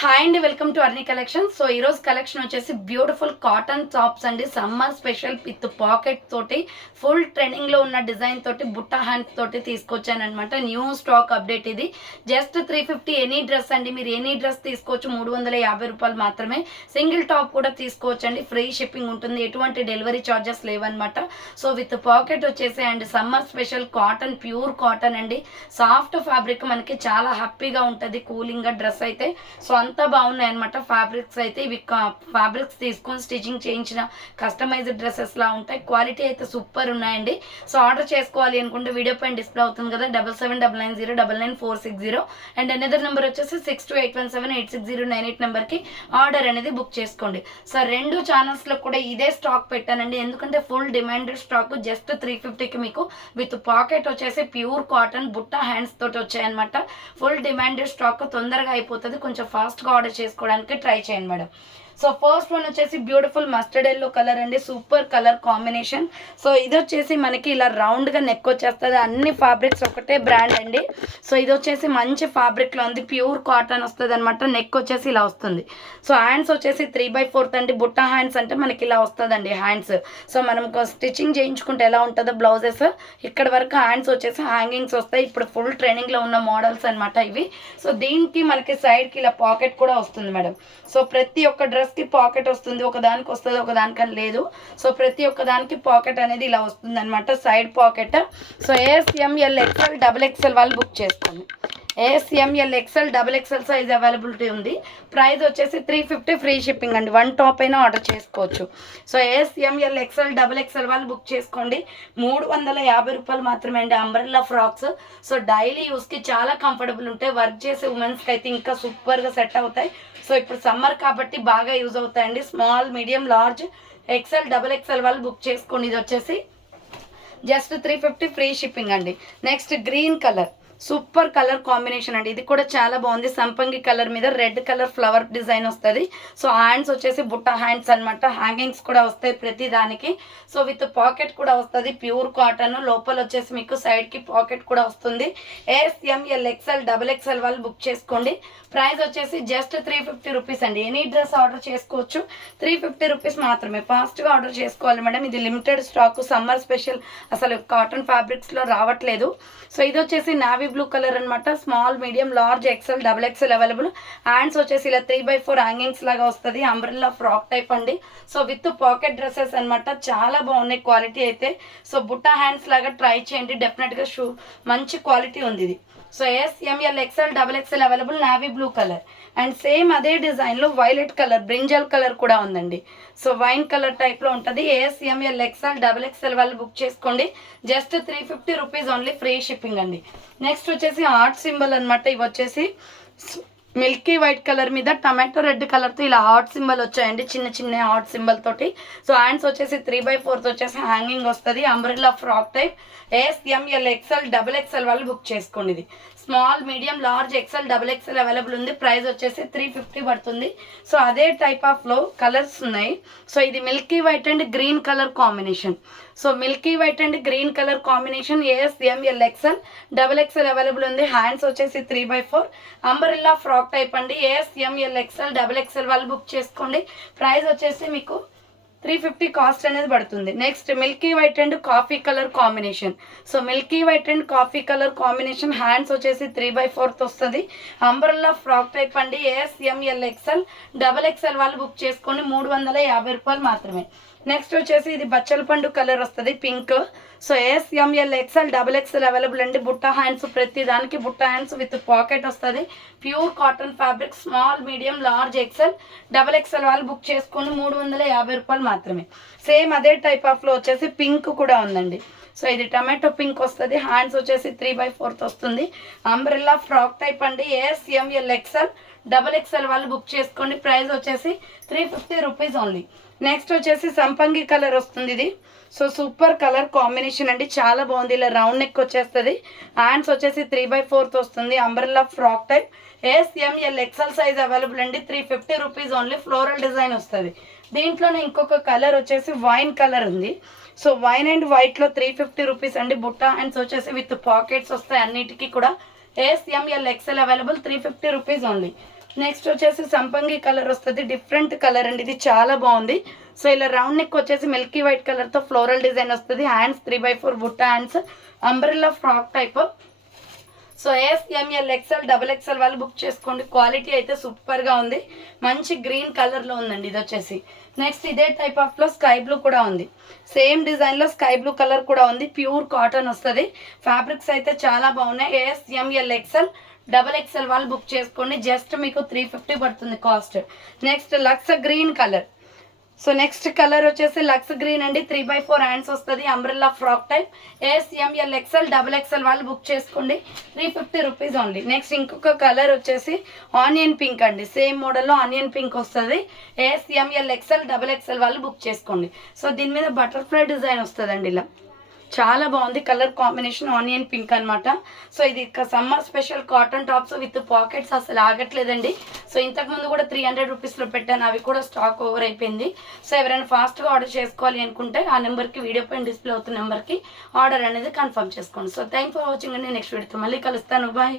Hi అండి, welcome to Arni collection. So ఈరోజు collection వచ్చేసి బ్యూటిఫుల్ కాటన్ టాప్స్ అండి. సమ్మర్ స్పెషల్ విత్ పాకెట్ తోటి ఫుల్ ట్రెండింగ్లో ఉన్న డిజైన్ తోటి బుట్ట హ్యాండ్స్ తోటి తీసుకొచ్చాను అనమాట. న్యూ స్టాక్ అప్డేట్ ఇది. జస్ట్ 350 ఎనీ డ్రెస్ అండి. మీరు ఎనీ డ్రెస్ తీసుకోవచ్చు. 350 రూపాయలు మాత్రమే. సింగిల్ టాప్ కూడా తీసుకోవచ్చు అండి. ఫ్రీ షిప్పింగ్ ఉంటుంది. ఎటువంటి డెలివరీ ఛార్జెస్ లేవన్నమాట. సో విత్ పాకెట్ వచ్చేసి and summer special cotton, pure cotton అండి. సాఫ్ట్ ఫ్యాబ్రిక్, మనకి చాలా హ్యాపీగా ఉంటుంది కూలింగ్గా డ్రెస్ అయితే. సో అంతా బాగున్నాయి అనమాట. ఫ్యాబ్రిక్స్ అయితే ఇవి ఫ్యాబ్రిక్స్ తీసుకొని స్టిచ్చింగ్ చేయించిన కస్టమైజ్డ్ డ్రెస్సెస్ లా ఉంటాయి. క్వాలిటీ అయితే సూపర్ ఉన్నాయండి. సో ఆర్డర్ చేసుకోవాలి అనుకుంటే వీడియో పైన డిస్ప్లే అవుతుంది కదా, 7799099460 అండ్ అనదర్ నెంబర్ వచ్చేసి 6281786098 నెంబర్కి ఆర్డర్ అనేది బుక్ చేసుకోండి. సో రెండు ఛానల్స్లో కూడా ఇదే స్టాక్ పెట్టానండి, ఎందుకంటే ఫుల్ డిమాండెడ్ స్టాక్. జస్ట్ 350కి మీకు విత్ పాకెట్ వచ్చేసి ప్యూర్ కాటన్ బుట్ట హ్యాండ్స్ తోటి వచ్చాయన్నమాట. ఫుల్ డిమాండెడ్ స్టాక్, తొందరగా అయిపోతుంది. కొంచెం ఫాస్ట్గా ఆర్డర్ చేసుకోవడానికి ట్రై చేయండి మేడం. సో ఫస్ట్ వన్ వచ్చేసి బ్యూటిఫుల్ మస్టర్డ్ ఎల్లో కలర్ అండి. Super colour combination. సో ఇది వచ్చేసి మనకి ఇలా రౌండ్గా నెక్ వచ్చేస్తుంది. అన్ని ఫ్యాబ్రిక్స్ ఒకటే బ్రాండ్ అండి. సో ఇది వచ్చేసి మంచి ఫ్యాబ్రిక్లో ఉంది. ప్యూర్ కాటన్ వస్తుంది అనమాట. నెక్ వచ్చేసి ఇలా వస్తుంది. సో హ్యాండ్స్ వచ్చేసి 3/4 అండి. బుట్ట హ్యాండ్స్ అంటే మనకి ఇలా వస్తుందండి హ్యాండ్స్. సో మనం స్టిచ్చింగ్ చేయించుకుంటే ఎలా ఉంటుందో బ్లౌజెస్, ఇక్కడ వరకు హ్యాండ్స్ వచ్చేసి హ్యాంగింగ్స్ వస్తాయి. ఇప్పుడు ఫుల్ ట్రెండింగ్లో ఉన్న మోడల్స్ అనమాట ఇవి. సో దీనికి మనకి సైడ్కి ఇలా పాకెట్ కూడా వస్తుంది మేడం. సో ప్రతి ఒక్క డ్రెస్కి పాకెట్ వస్తుంది. ఒకదానికి వస్తుంది, ఒకదానికని లేదు. సో ప్రతి ఒక్క దానికి పాకెట్ అనేది ఇలా వస్తుంది అనమాట, side pocket. So ASML XL వాళ్ళు బుక్ చేసుకోండి. ASML XL సైజ్ అవైలబిలిటీ ఉంది. ప్రైస్ వచ్చేసి 350 ఫ్రీ షిప్పింగ్ అండి. వన్ టాప్ అయినా ఆర్డర్ చేసుకోవచ్చు. సో ASML XL వాళ్ళు బుక్ చేసుకోండి. 350 రూపాయలు మాత్రమే అండి. Umbrella frocks. సో డైలీ యూస్కి చాలా కంఫర్టబుల్ ఉంటాయి. వర్క్ చేసే ఉమెన్స్కి అయితే ఇంకా సూపర్గా సెట్ అవుతాయి. సో ఇప్పుడు సమ్మర్ కాబట్టి బాగా యూజ్ అవుతాయండి. స్మాల్, మీడియం, లార్జ్, XL వాళ్ళు బుక్ చేసుకోండి. ఇది వచ్చేసి జస్ట్ 350 ఫ్రీ షిప్పింగ్ అండి. Next green colour, super colour combination అండి. ఇది కూడా చాలా బాగుంది. సంపంగి కలర్ మీద రెడ్ కలర్ ఫ్లవర్ డిజైన్ వస్తుంది. సో హ్యాండ్స్ వచ్చేసి బుట్ట హ్యాండ్స్ అనమాట. హ్యాంగింగ్స్ కూడా వస్తాయి ప్రతి దానికి. సో విత్ పాకెట్ కూడా వస్తుంది. Pure cotton. లోపల వచ్చేసి మీకు సైడ్కి పాకెట్ కూడా వస్తుంది. ASML XL వాళ్ళు బుక్ చేసుకోండి. ప్రైస్ వచ్చేసి జస్ట్ 350 రూపీస్ అండి. ఎనీ డ్రెస్ ఆర్డర్ చేసుకోవచ్చు. 350 రూపీస్ మాత్రమే. ఫాస్ట్గా ఆర్డర్ చేసుకోవాలి మేడం. ఇది లిమిటెడ్ స్టాక్, సమ్మర్ స్పెషల్. అసలు కాటన్ ఫ్యాబ్రిక్స్లో రావట్లేదు. సో ఇది వచ్చేసి నావీ బ్లూ కలర్ అనమాట. Small, medium, large, XL available. Hands వచ్చేసి ఇలా 3/4 హ్యాంగింగ్స్ లాగా వస్తుంది. అంబ్రెల్లా ఫ్రాక్ టైప్ అండి. సో విత్ పాకెట్ డ్రెస్సెస్ అనమాట. చాలా బాగున్నాయి క్వాలిటీ అయితే. సో బుట్టా హ్యాండ్స్ లాగా ట్రై చేయండి. డెఫినెట్గా మంచి క్వాలిటీ ఉంది ఇది. So ASML XL available. Navy blue colour and same అదే డిజైన్లో వైలెట్ కలర్, బ్రింజల్ కలర్ కూడా ఉందండి. సో వైన్ కలర్ టైప్లో ఉంటుంది. ASML XL వాళ్ళు బుక్ చేసుకోండి. Just 350 rupees only, free shipping అండి. నెక్స్ట్ వచ్చేసి హార్ట్ సింబల్ అనమాట. ఇవి వచ్చేసి మిల్కీ వైట్ కలర్ మీద టమాటో రెడ్ కలర్తో ఇలా హార్ట్ సింబల్ వచ్చాయండి, చిన్న చిన్న హార్ట్ సింబల్ తోటి. సో హ్యాండ్స్ వచ్చేసి 3/4 వచ్చేసి హ్యాంగింగ్ వస్తుంది. Umbrella frock type. ASML XL వాళ్ళు బుక్ చేసుకోండి. ఇది small, medium, large, XL available ఉంది. ప్రైస్ వచ్చేసి 350 పడుతుంది. సో అదే టైప్ ఆఫ్ లో కలర్స్ ఉన్నాయి. సో ఇది Milky white and green colour combination. So Milky white and green colour combination. ASML XL available ఉంది. హ్యాండ్స్ వచ్చేసి 3/4 అంబ్రెల్లా ఫ్రాక్ టైప్ అండి. ASML XL వాళ్ళు బుక్ చేసుకోండి. ప్రైస్ వచ్చేసి మీకు 350 కాస్ట్ అనేది పడుతుంది. Next Milky white and coffee colour combination. So Milky white and coffee colour combination. Hands వచ్చేసి 3/4 వస్తుంది. అంబ్రెల్లా ఫ్రాక్ టైప్ అండి. ASML XL వాళ్ళు బుక్ చేసుకొని 350 రూపాయలు మాత్రమే. నెక్స్ట్ వచ్చేసి ఇది బచ్చల పండు కలర్ వస్తుంది, pink. So ASML XL available అండి. బుట్ట హ్యాండ్స్, ప్రతి దానికి బుట్ట హ్యాండ్స్ విత్ పాకెట్ వస్తుంది. Pure cotton fabric. Small, medium, large, XL వాళ్ళు బుక్ చేసుకొని 350 రూపాయలు మాత్రమే. సేమ్ అదే టైప్ ఆఫ్లో వచ్చేసి పింక్ కూడా ఉందండి. సో ఇది టమాటో పింక్ వస్తుంది. హ్యాండ్స్ వచ్చేసి 3/4 వస్తుంది. అంబ్రెల్లా ఫ్రాక్ టైప్ అండి. ASML XL వాళ్ళు బుక్ చేసుకోండి. ప్రైస్ వచ్చేసి 350 రూపీస్ ఓన్లీ. నెక్స్ట్ వచ్చేసి సంపంగి కలర్ వస్తుంది ఇది. సో సూపర్ కలర్ కాంబినేషన్ అండి, చాలా బాగుంది. ఇలా రౌండ్ నెక్ వచ్చేస్తుంది. హ్యాండ్స్ వచ్చేసి 3/4 వస్తుంది. Umbrella frock type. ASML XL size available అండి. 350 రూపీస్ ఓన్లీ. ఫ్లోరల్ డిజైన్ వస్తుంది. దీంట్లోనే ఇంకొక కలర్ వచ్చేసి వైన్ కలర్ ఉంది. సో వైన్ అండ్ వైట్లో 350 రూపీస్ అండి. బుట్ట హ్యాండ్స్ వచ్చేసి విత్ పాకెట్స్ వస్తాయి అన్నిటికీ కూడా. ASML XL available. 350 rupees only. Next వచ్చేసి సంపంగి కలర్ వస్తుంది, డిఫరెంట్ కలర్ అండి, ఇది చాలా బాగుంది. సో ఇలా రౌండ్ నెక్ వచ్చేసి మిల్కీ వైట్ కలర్తో ఫ్లోరల్ డిజైన్ వస్తుంది. హ్యాండ్స్ 3/4 బుట్ట hands, umbrella frock type. So S M L XL double XL వాళ్ళు బుక్ చేసుకోండి. క్వాలిటీ అయితే సూపర్గా ఉంది, మంచి గ్రీన్ కలర్లో ఉందండి ఇది వచ్చేసి. నెక్స్ట్ ఇదే టైప్ ఆఫ్లో స్కై బ్లూ కూడా ఉంది, సేమ్ డిజైన్లో స్కై బ్లూ కలర్ కూడా ఉంది. ప్యూర్ కాటన్ వస్తుంది, ఫ్యాబ్రిక్స్ అయితే చాలా బాగున్నాయి. ఎస్ఎంఎల్ ఎక్స్ఎల్ డబల్ ఎక్స్ఎల్ వాళ్ళు బుక్ చేసుకోండి. జస్ట్ మీకు 350 పడుతుంది cost. Next lux green colour. So next colour వచ్చేసి లక్స్ గ్రీన్ అండి, 3/4 హ్యాండ్స్ వస్తుంది, umbrella frock type. S M L XL double XL వాళ్ళు బుక్ చేసుకోండి, 350 రూపీస్ ఓన్లీ. నెక్స్ట్ ఇంకొక కలర్ వచ్చేసి ఆనియన్ పింక్ అండి, సేమ్ మోడల్లో ఆనియన్ పింక్ వస్తుంది. ఎస్ఎంఎల్ ఎక్స్ఎల్ డబల్ ఎక్స్ఎల్ వాళ్ళు బుక్ చేసుకోండి. సో దీని మీద బటర్ఫ్లై డిజైన్ వస్తుందండి, ఇలా చాలా బాగుంది కలర్ కాంబినేషన్, ఆనియన్ పింక్ అనమాట. సో ఇది summer special cotton tops with pockets అసలు ఆగట్లేదండి. సో ఇంతకుముందు కూడా 300 రూపీస్లో పెట్టాను, అవి కూడా స్టాక్ ఓవర్ అయిపోయింది. సో ఎవరైనా ఫాస్ట్గా ఆర్డర్ చేసుకోవాలి అనుకుంటే ఆ నెంబర్కి, వీడియో పైన డిస్ప్లే అవుతున్న నెంబర్కి ఆర్డర్ అనేది కన్ఫర్మ్ చేసుకోండి. సో థ్యాంక్ ఫర్ వాచింగ్ అండి. నెక్స్ట్ వీడియోతో మళ్ళీ కలుస్తాను, బాయ్.